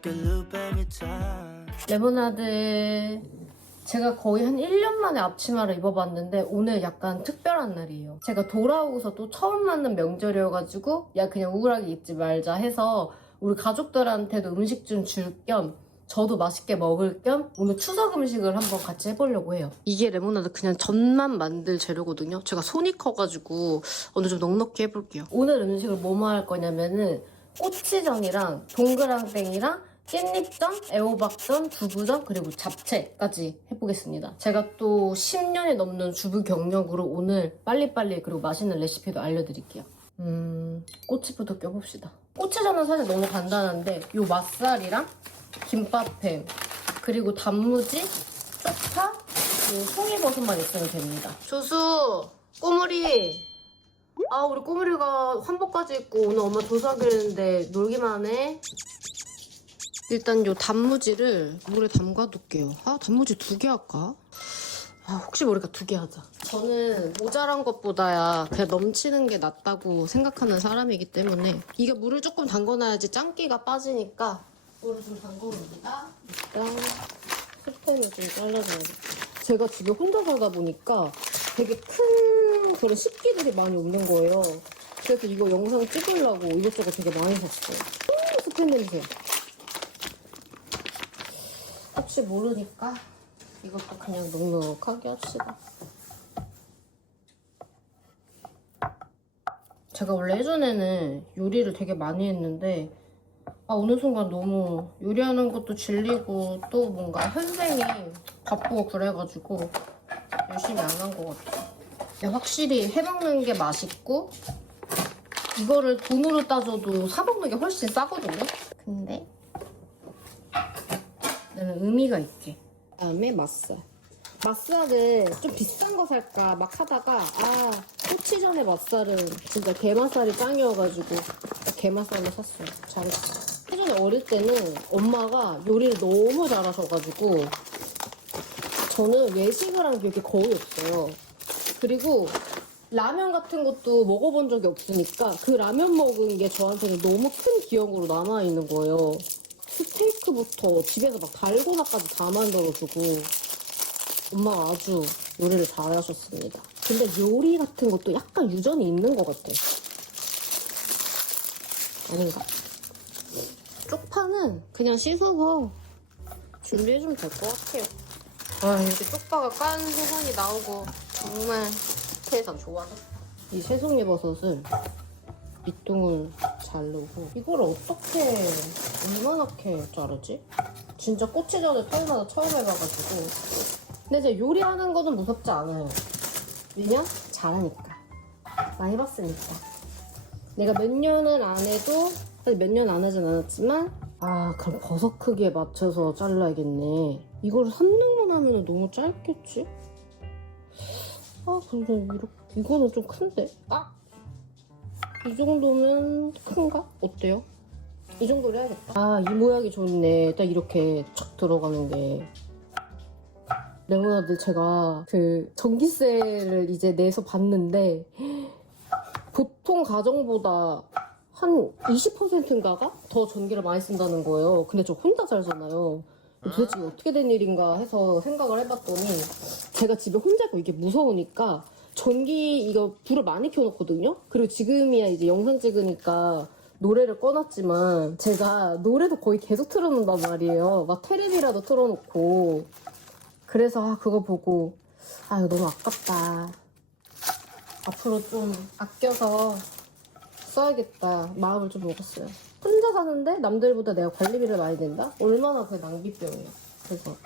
like a loop every time. 레모나드 제가 거의 한 1년 만에 앞치마를 입어봤는데 오늘 약간 특별한 날이에요. 제가 돌아오고서 또 처음 맞는 명절이어가지고 야 그냥 우울하게 입지 말자 해서 우리 가족들한테도 음식 좀 줄 겸 저도 맛있게 먹을 겸 오늘 추석 음식을 한번 같이 해보려고 해요. 이게 레모나드 그냥 전만 만들 재료거든요. 제가 손이 커가지고 오늘 좀 넉넉히 해볼게요. 오늘 음식을 뭐뭐 할 거냐면은 꼬치전이랑 동그랑땡이랑 깻잎전, 애호박전, 두부전, 그리고 잡채까지 해보겠습니다. 제가 또 10년이 넘는 주부 경력으로 오늘 빨리빨리 그리고 맛있는 레시피도 알려드릴게요. 꼬치부터 껴봅시다. 꼬치전은 사실 너무 간단한데 요 맛살이랑 김밥햄, 그리고 단무지, 쪽파, 그리고 송이버섯만 있으면 됩니다. 조수! 꼬물이! 아 우리 꼬물이가 환복까지 입고 오늘 엄마 도서하기로 놀기만 해. 일단 요 단무지를 물에 담가둘게요. 아 단무지 2개 할까? 아 혹시 모르니까 2개 하자. 저는 모자란 것보다야 그냥 넘치는 게 낫다고 생각하는 사람이기 때문에 이게 물을 조금 담궈놔야지 짱기가 빠지니까 물을 좀 담궈놓습니다. 일단 스팸을 좀 잘라줘야겠다. 제가 집에 혼자 살다 보니까 되게 큰 그런 식기들이 많이 없는 거예요. 그래서 이거 영상 찍으려고 이것저것 되게 많이 샀어요. 스팸 냄새. 혹시 모르니까 이것도 그냥 넉넉하게 합시다. 제가 원래 예전에는 요리를 되게 많이 했는데 어느 순간 너무 요리하는 것도 질리고 또 뭔가 현생이 바쁘고 그래가지고 열심히 안 한 것 같아요. 근데 확실히 해먹는 게 맛있고 이거를 돈으로 따져도 사먹는 게 훨씬 싸거든요? 근데 나는 의미가 있게. 그다음에 맛살. 맛살을 좀 비싼 거 살까 막 하다가 꼬치전의 맛살은 진짜 게맛살이 짱이어가지고 게맛살로 샀어요. 잘했어. 예전에 어릴 때는 엄마가 요리를 너무 잘하셔가지고 저는 외식을 한 기억이 거의 없어요. 그리고 라면 같은 것도 먹어본 적이 없으니까 그 라면 먹은 게 저한테는 너무 큰 기억으로 남아있는 거예요. 스테이크부터 집에서 막 달고나까지 다 만들어주고 엄마가 아주 요리를 잘하셨습니다. 근데 요리 같은 것도 약간 유전이 있는 것 같아. 아닌가? 쪽파는 그냥 씻어서 준비해주면 될 것 같아요. 이렇게 쪽파가 깐 세상이 나오고 정말 세상 좋아. 이 새송이버섯을 밑둥을 자르고 이걸 어떻게 얼마나 이렇게 자르지? 진짜 꼬치전을 태어나서 처음 해봐가지고 근데 제가 요리하는 거는 무섭지 않아요. 왜냐? 잘하니까. 많이 해봤으니까. 내가 몇 년을 안 해도 사실 몇 년 안 하진 않았지만 그럼 버섯 크기에 맞춰서 잘라야겠네. 이거를 3등분 하면 너무 짧겠지? 근데 이거는 좀 큰데? 이 정도면 큰가? 어때요? 이 정도로 해야겠다. 이 모양이 좋네. 딱 이렇게 촥 들어가는 게. 레모나드 제가 그 전기세를 이제 내서 받는데 보통 가정보다 한 20%인가가 더 전기를 많이 쓴다는 거예요. 근데 저 혼자 살잖아요. 도대체 이게 어떻게 된 일인가 해서 생각을 해봤더니 제가 집에 혼자 있고 이게 무서우니까 전기 이거 불을 많이 켜놓거든요. 그리고 지금이야 이제 영상 찍으니까 노래를 꺼놨지만 제가 노래도 거의 계속 틀어놓는단 말이에요. 막 테레비라도 틀어놓고 그래서 그거 보고 이거 너무 아깝다. 앞으로 좀 아껴서 써야겠다 마음을 좀 먹었어요. 혼자 사는데 남들보다 내가 관리비를 많이 낸다? 얼마나 그게 낭비병이에요. 그래서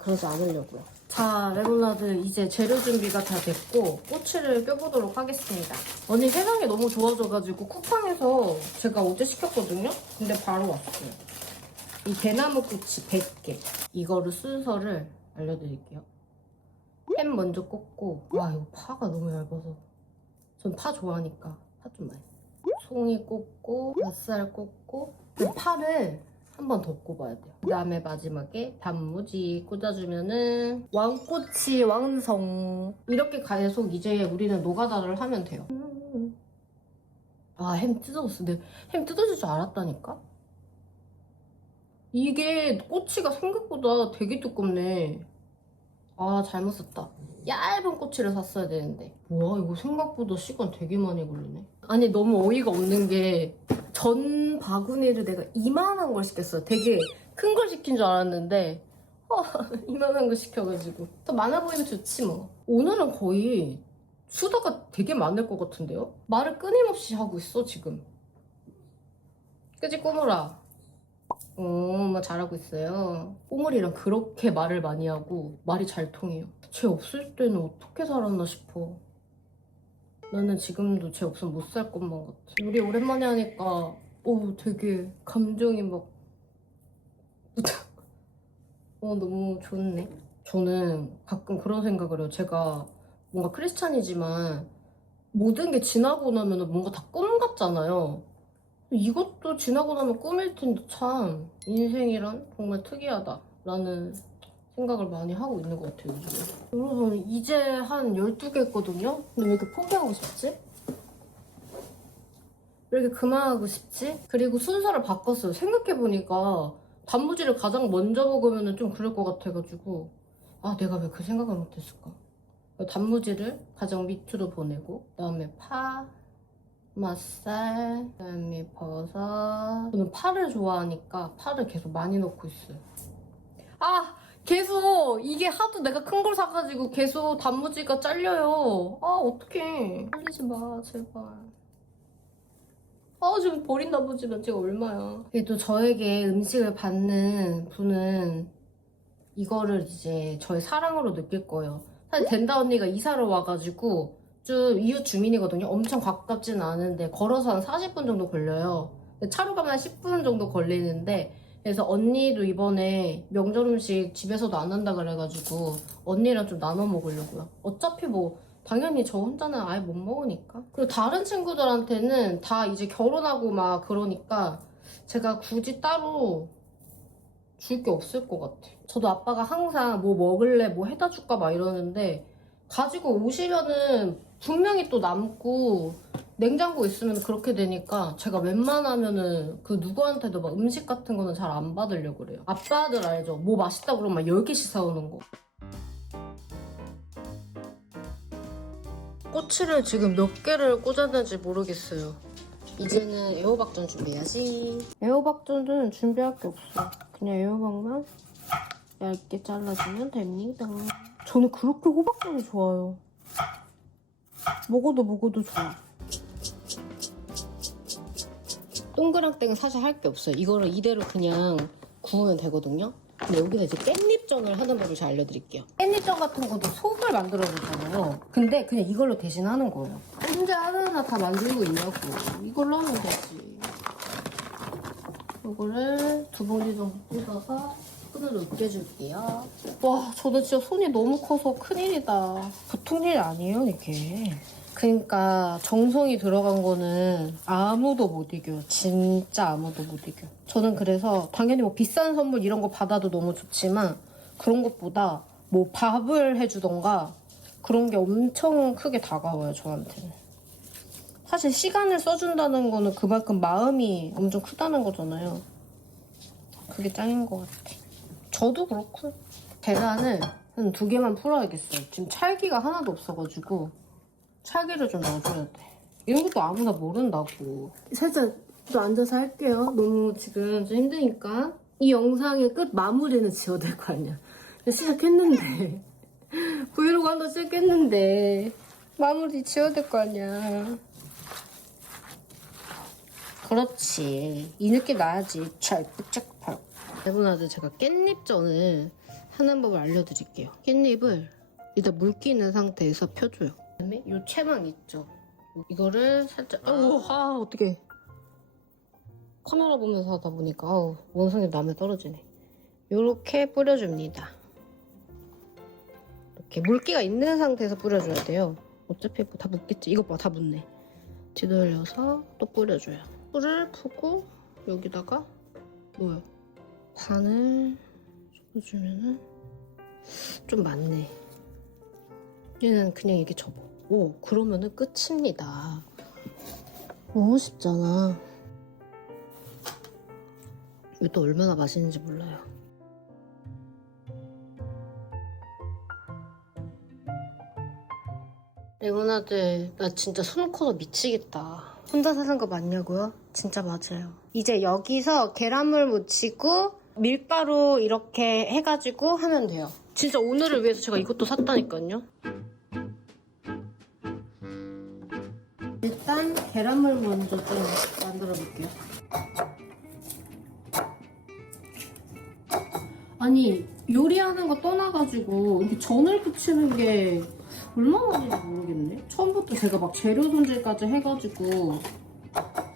그러지 않으려고요. 자, 레모나드 이제 재료 준비가 다 됐고 꼬치를 껴보도록 하겠습니다. 언니 세상이 너무 좋아져가지고 쿠팡에서 제가 어제 시켰거든요? 근데 바로 왔어요. 이 대나무 꼬치 100개. 이거를 순서를 알려드릴게요. 햄 먼저 꽂고 이거 파가 너무 얇아서 전 파 좋아하니까 파 좀 많이. 송이 꽂고 맛살 꽂고 파를 한 번 더 꼽아야 돼요. 그 다음에 마지막에 단무지 꽂아주면은 왕꼬치 완성. 이렇게 계속 이제 우리는 노가다를 하면 돼요. 햄 뜯어졌어. 근데 햄 뜯어질 줄 알았다니까? 이게 꼬치가 생각보다 되게 두껍네. 아, 잘못 샀다. 얇은 꼬치를 샀어야 되는데. 뭐야, 이거 생각보다 시간 되게 많이 걸리네. 아니, 너무 어이가 없는 게 전 바구니를 내가 이만한 걸 시켰어요. 되게 큰 걸 시킨 줄 알았는데 이만한 거 시켜가지고. 더 많아 보이면 좋지 뭐. 오늘은 거의 수다가 되게 많을 것 같은데요? 말을 끊임없이 하고 있어, 지금. 그치, 꼬물아? 엄마 잘하고 있어요. 꼬물이랑 그렇게 말을 많이 하고 말이 잘 통해요. 쟤 없을 때는 어떻게 살았나 싶어. 나는 지금도 쟤 없으면 못 살 것만 같아. 우리 오랜만에 하니까 되게 감정이 막 너무 좋네. 저는 가끔 그런 생각을 해요. 제가 뭔가 크리스찬이지만 모든 게 지나고 나면 뭔가 다 꿈 같잖아요. 이것도 지나고 나면 꿈일 텐데 참 인생이란 정말 특이하다라는 생각을 많이 하고 있는 것 같아요, 요즘에. 여러분, 이제 한 12개 했거든요? 근데 왜 이렇게 포기하고 싶지? 왜 이렇게 그만하고 싶지? 그리고 순서를 바꿨어요. 생각해보니까 단무지를 가장 먼저 먹으면 좀 그럴 것 같아가지고 내가 왜 그 생각을 못했을까? 단무지를 가장 밑으로 보내고 그다음에 파, 맛살, 그다음에 버섯. 저는 파를 좋아하니까 파를 계속 많이 넣고 있어요. 계속 이게 하도 내가 큰 걸 사가지고 계속 단무지가 잘려요. 어떡해. 잘리지 마, 제발. 지금 버린 단무지 면제가 얼마야. 또 저에게 음식을 받는 분은 이거를 이제 저의 사랑으로 느낄 거예요. 사실 덴다 언니가 이사를 와가지고 좀 이웃 주민이거든요. 엄청 가깝진 않은데 걸어서 한 40분 정도 걸려요. 차로 가면 한 10분 정도 걸리는데 그래서 언니도 이번에 명절 음식 집에서도 안 한다 그래가지고 언니랑 좀 나눠 먹으려고요. 어차피 뭐 당연히 저 혼자는 아예 못 먹으니까. 그리고 다른 친구들한테는 다 이제 결혼하고 막 그러니까 제가 굳이 따로 줄 게 없을 것 같아. 저도 아빠가 항상 뭐 먹을래 뭐 해다 줄까 막 이러는데 가지고 오시면은 분명히 또 남고 냉장고 있으면 그렇게 되니까 제가 웬만하면은 그 누구한테도 막 음식 같은 거는 잘 안 받으려고 그래요. 아빠들 알죠? 뭐 맛있다 그러면 막 10개씩 사오는 거. 꼬치를 지금 몇 개를 꽂았는지 모르겠어요. 이제는 애호박전 준비해야지. 애호박전은 준비할 게 없어. 그냥 애호박만 얇게 잘라주면 됩니다. 저는 그렇게 호박전이 좋아요. 먹어도 좋아. 동그랑땡은 사실 할 게 없어요. 이거를 이대로 그냥 구우면 되거든요. 근데 여기서 이제 깻잎전을 하는 법을 잘 알려드릴게요. 깻잎전 같은 것도 속을 만들어 보잖아요. 근데 그냥 이걸로 대신 하는 거예요. 언제 하나하나 다 만들고 있냐고. 이걸로 하면 되지. 이거를 2봉지 정도 뜯어서 손으로 으깨줄게요. 와, 저는 진짜 손이 너무 커서 큰일이다. 보통 일 아니에요, 이게. 그러니까 정성이 들어간 거는 아무도 못 이겨. 진짜 아무도 못 이겨. 저는 그래서 당연히 뭐 비싼 선물 이런 거 받아도 너무 좋지만 그런 것보다 뭐 밥을 해주던가 그런 게 엄청 크게 다가와요, 저한테는. 사실 시간을 써준다는 거는 그만큼 마음이 엄청 크다는 거잖아요. 그게 짱인 것 같아. 저도 그렇고. 계란을 한 2개만 풀어야겠어요. 지금 찰기가 하나도 없어가지고 찰기를 좀 넣어줘야 돼. 이런 것도 아무나 모른다고. 살짝 또 앉아서 할게요. 너무 지금 좀 힘드니까. 이 영상의 끝 마무리는 지어야 될 거 아니야. 시작했는데. 브이로그 한번 시작했는데. 마무리 지어야 될 거 아니야. 그렇지. 이 느낌 나야지. 찰떡찰떡. 여러분한테 제가 깻잎전을 하는 법을 알려드릴게요. 깻잎을 일단 물기 있는 상태에서 펴줘요. 그다음에 이 채망 있죠? 이거를 살짝 어떡해. 카메라 보면서 하다 보니까 원성이 남에 떨어지네. 요렇게 뿌려줍니다. 이렇게 물기가 있는 상태에서 뿌려줘야 돼요. 어차피 뭐 다 묻겠지. 이것 봐, 다 묻네. 뒤돌려서 또 뿌려줘요. 꿀을 푸고 여기다가 뭐요? 반을 줘주면은 좀 많네. 얘는 그냥 이게 접어. 그러면은 끝입니다. 너무 쉽잖아. 이것도 얼마나 맛있는지 몰라요. 레모나드 나 진짜 손 커서 미치겠다. 혼자 사는 거 맞냐고요? 진짜 맞아요. 이제 여기서 계란물 묻히고 밀가루 이렇게 해가지고 하면 돼요. 진짜 오늘을 위해서 제가 이것도 샀다니까요. 일단 계란물 먼저 좀 만들어 볼게요. 아니 요리하는 거 떠나가지고 이렇게 전을 부치는 게 얼마나 하는지 모르겠네. 처음부터 제가 막 재료 손질까지 해가지고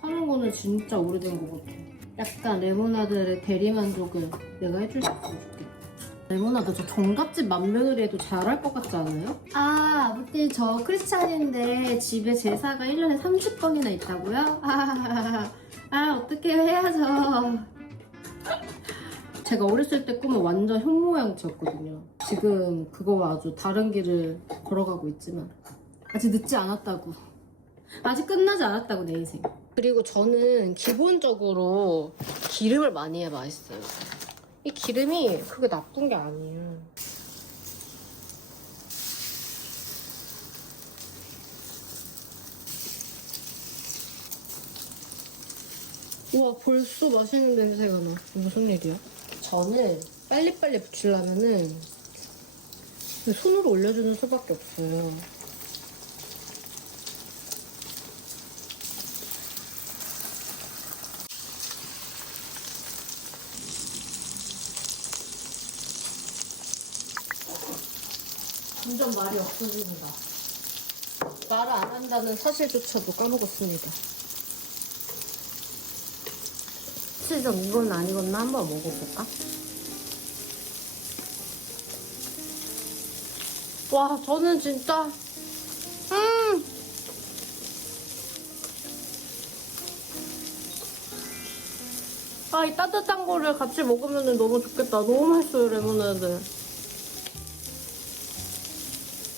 하는 거는 진짜 오래된 것 같아. 약간 레모나드의 대리만족을 내가 해줄 수 있으면 좋겠다. 레모나드 저 정갓집 맏며느리 해도 잘할 것 같지 않아요? 아, 아무튼 저 크리스찬인데 집에 제사가 1년에 30번이나 있다고요? 어떻게 해야죠. 제가 어렸을 때 꿈은 완전 현모양처였거든요. 지금 그거와 아주 다른 길을 걸어가고 있지만 아직 늦지 않았다고. 아직 끝나지 않았다고 내 인생. 그리고 저는 기본적으로 기름을 많이 해야 맛있어요. 이 기름이 그게 나쁜 게 아니에요. 우와 벌써 맛있는 냄새가 나. 무슨 일이야? 저는 빨리빨리 붙이려면은 손으로 올려주는 수밖에 없어요. 점점 말이 없어진다. 말을 안 한다는 사실조차도 까먹었습니다. 시점 이건 아니겠나 한번 먹어볼까? 와 저는 진짜 이 따뜻한 거를 같이 먹으면 너무 좋겠다. 너무 맛있어요 레모나드.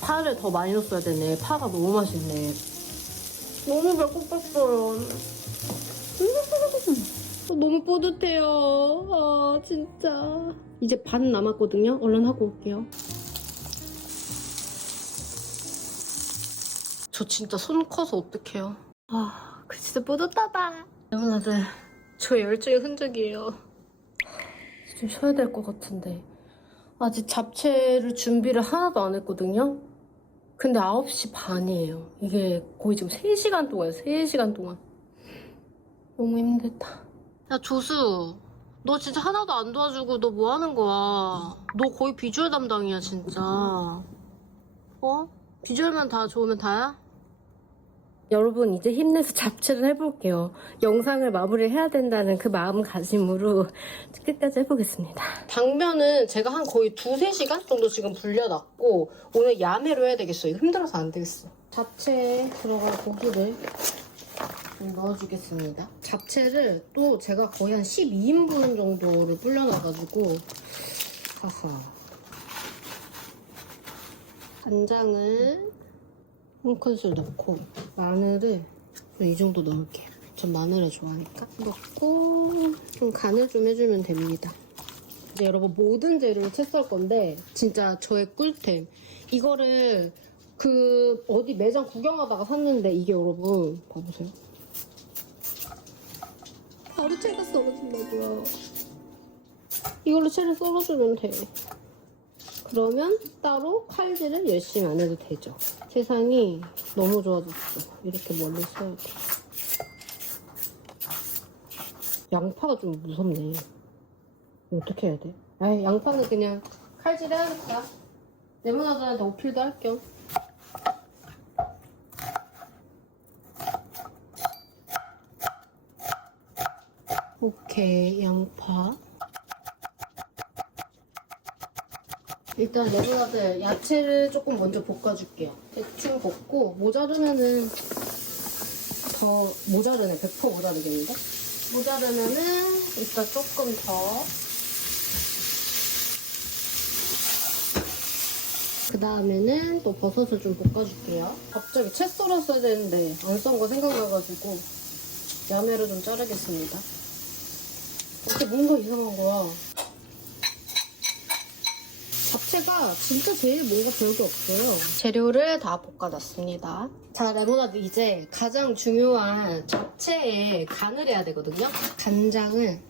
파를 더 많이 넣었어야 되네. 파가 너무 맛있네. 너무 배고팠어요. 너무 뿌듯해요. 진짜. 이제 반 남았거든요. 얼른 하고 올게요. 저 진짜 손 커서 어떡해요. 그 진짜 뿌듯하다. 레모나드 저 열정의 흔적이에요. 좀 쉬어야 될 것 같은데 아직 잡채를 준비를 하나도 안 했거든요. 근데 9시 반이에요. 이게 거의 지금 3시간 동안이에요. 3시간 동안. 너무 힘들다. 야 조수 너 진짜 하나도 안 도와주고 너 뭐 하는 거야? 너 거의 비주얼 담당이야 진짜. 비주얼만 다 좋으면 다야? 여러분 이제 힘내서 잡채를 해볼게요. 영상을 마무리해야 된다는 그 마음가짐으로 끝까지 해보겠습니다. 당면은 제가 한 거의 2-3시간 정도 지금 불려놨고 오늘 야매로 해야 되겠어. 이거 힘들어서 안 되겠어. 잡채에 들어갈 고기를 좀 넣어주겠습니다. 잡채를 또 제가 거의 한 12인분 정도를 불려놔가지고 하하. 간장을 한 큰술 넣고 마늘을 이 정도 넣을게요. 전 마늘을 좋아하니까 넣고 좀 간을 좀 해주면 됩니다. 이제 여러분 모든 재료를 채 썰 건데 진짜 저의 꿀템. 이거를 어디 매장 구경하다가 샀는데 이게 여러분 봐보세요. 바로 채가 썰어진다고요. 이걸로 채를 썰어주면 돼. 그러면 따로 칼질을 열심히 안 해도 되죠. 세상이 너무 좋아졌어. 이렇게 멀리 써야 돼. 양파가 좀 무섭네. 어떻게 해야 돼? 양파는 그냥 칼질 해야겠다. 레모나드한테 어필도 할 겸. 오케이, 양파. 일단 레모나드 야채를 조금 먼저 볶아줄게요. 대충 볶고 모자르면은 더 모자르네. 100% 모자르겠는데? 모자르면은 일단 조금 더. 그 다음에는 또 버섯을 좀 볶아줄게요. 갑자기 채 썰었어야 되는데 안 썬 거 생각나가지고 야매로 좀 자르겠습니다. 근데 뭔가 이상한 거야. 잡채가 진짜 제일 뭔가 별게 없어요. 재료를 다 볶아놨습니다. 자, 레모나드 이제 가장 중요한 잡채에 간을 해야 되거든요. 간장을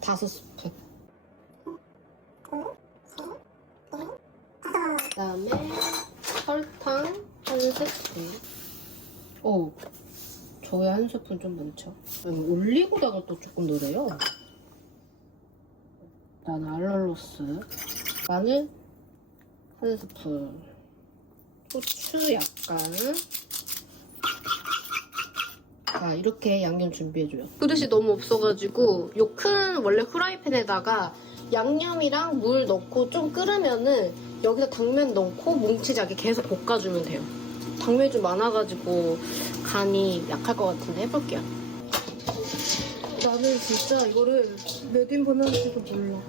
5스푼. 그다음에 설탕 1스푼. 오, 저의 1스푼 좀 많죠? 올리고당을 또 조금 넣으래요. 일단 알룰로스, 마늘 1스푼, 후추 약간. 자, 이렇게 양념 준비해줘요. 그릇이 너무 없어가지고 요 큰 원래 후라이팬에다가 양념이랑 물 넣고 좀 끓으면은 여기서 당면 넣고 뭉치지 않게 계속 볶아주면 돼요. 당면이 좀 많아가지고 간이 약할 것 같은데 해볼게요. 나는 진짜 이거를 몇 인분 하는지도 몰라.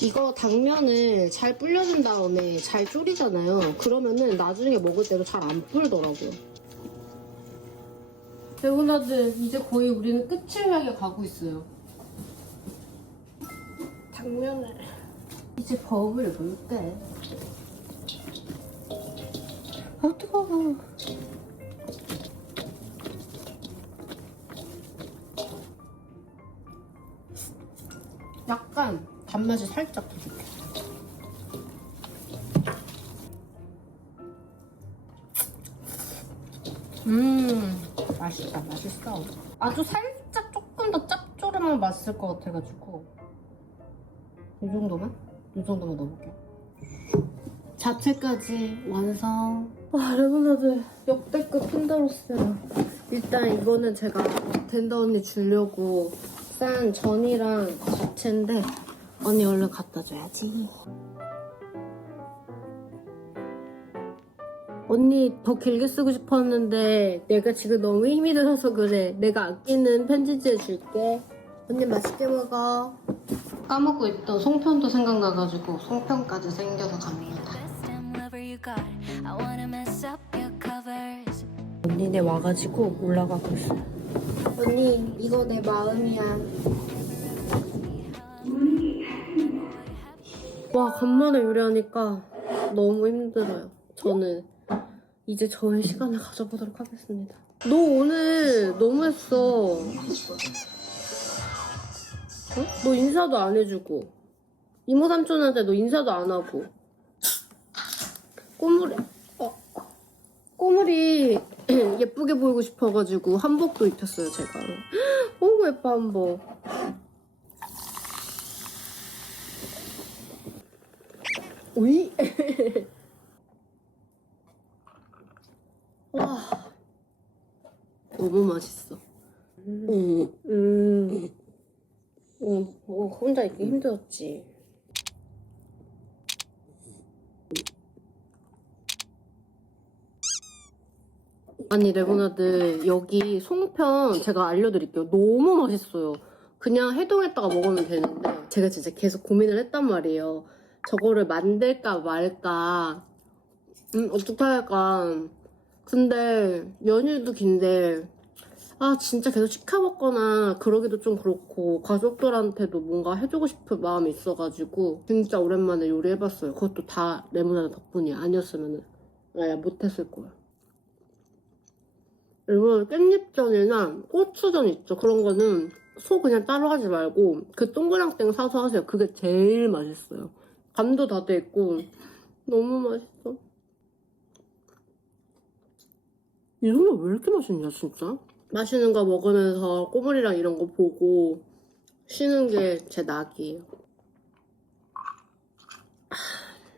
이거 당면을 잘 불려준 다음에 잘 졸이잖아요. 그러면은 나중에 먹을 때도 잘 안 불더라고요. 레모나드 이제 거의 우리는 끝을 향해 가고 있어요. 당면을 이제 버무려 볼게. 아 뜨거워. 약간 단맛이 살짝 부족해. 맛있다, 맛있어. 아주 살짝 조금 더 짭조름한 맛있을 것 같아가지고 이 정도만? 이 정도만 넣어볼게요. 잡채까지 완성. 와, 레모나드 역대급 힘들었어요. 일단 이거는 제가 된다 언니 주려고 싼 전이랑 잡채인데 언니 얼른 갖다 줘야지. 언니 더 길게 쓰고 싶었는데 내가 지금 너무 힘이 들어서 그래. 내가 아끼는 편지지에 줄게. 언니 맛있게 먹어. 까먹고 있던 송편도 생각나가지고 송편까지 생겨서 갑니다. 언니네 와가지고 올라가고 있어요. 언니 이거 내 마음이야. 와, 간만에 요리하니까 너무 힘들어요. 저는 이제 저의 시간을 가져보도록 하겠습니다. 너 오늘 너무했어. 어? 너 인사도 안 해주고 이모 삼촌한테 너 인사도 안 하고 꼬물이 예쁘게 보이고 싶어가지고 한복도 입혔어요 제가. 어우 예뻐 한복. 오이? 와 너무 맛있어. 혼자 있기 힘들었지. 아니 레모나드 여기 송편 제가 알려드릴게요. 너무 맛있어요. 그냥 해동했다가 먹으면 되는데 제가 진짜 계속 고민을 했단 말이에요. 저거를 만들까 말까 어떻게 할까. 근데 연휴도 긴데 아 진짜 계속 시켜 먹거나 그러기도 좀 그렇고 가족들한테도 뭔가 해주고 싶은 마음이 있어가지고 진짜 오랜만에 요리해봤어요. 그것도 다 레모나드 덕분이야. 아니었으면 못했을 거야. 레모나드 깻잎전이나 고추전 있죠. 그런 거는 소 그냥 따로 하지 말고 그 동그랑땡 사서 하세요. 그게 제일 맛있어요. 간도 다 돼 있고 너무 맛있어. 이 정도 왜 이렇게 맛있냐 진짜? 맛있는 거 먹으면서 꼬물이랑 이런 거 보고 쉬는 게 제 낙이에요.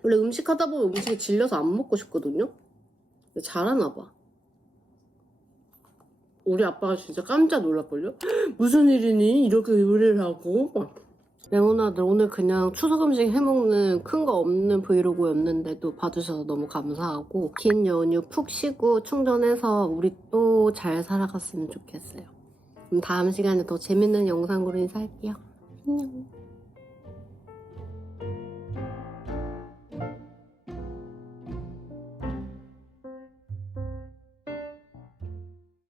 원래 음식 하다 보면 음식이 질려서 안 먹고 싶거든요? 근데 잘하나 봐. 우리 아빠가 진짜 깜짝 놀랄걸요? 무슨 일이니? 이렇게 요리를 하고 막. 레모나드 오늘 그냥 추석 음식 해먹는 큰 거 없는 브이로그였는데도 봐주셔서 너무 감사하고 긴 연휴 푹 쉬고 충전해서 우리 또 잘 살아갔으면 좋겠어요. 그럼 다음 시간에 더 재밌는 영상으로 인사할게요. 안녕.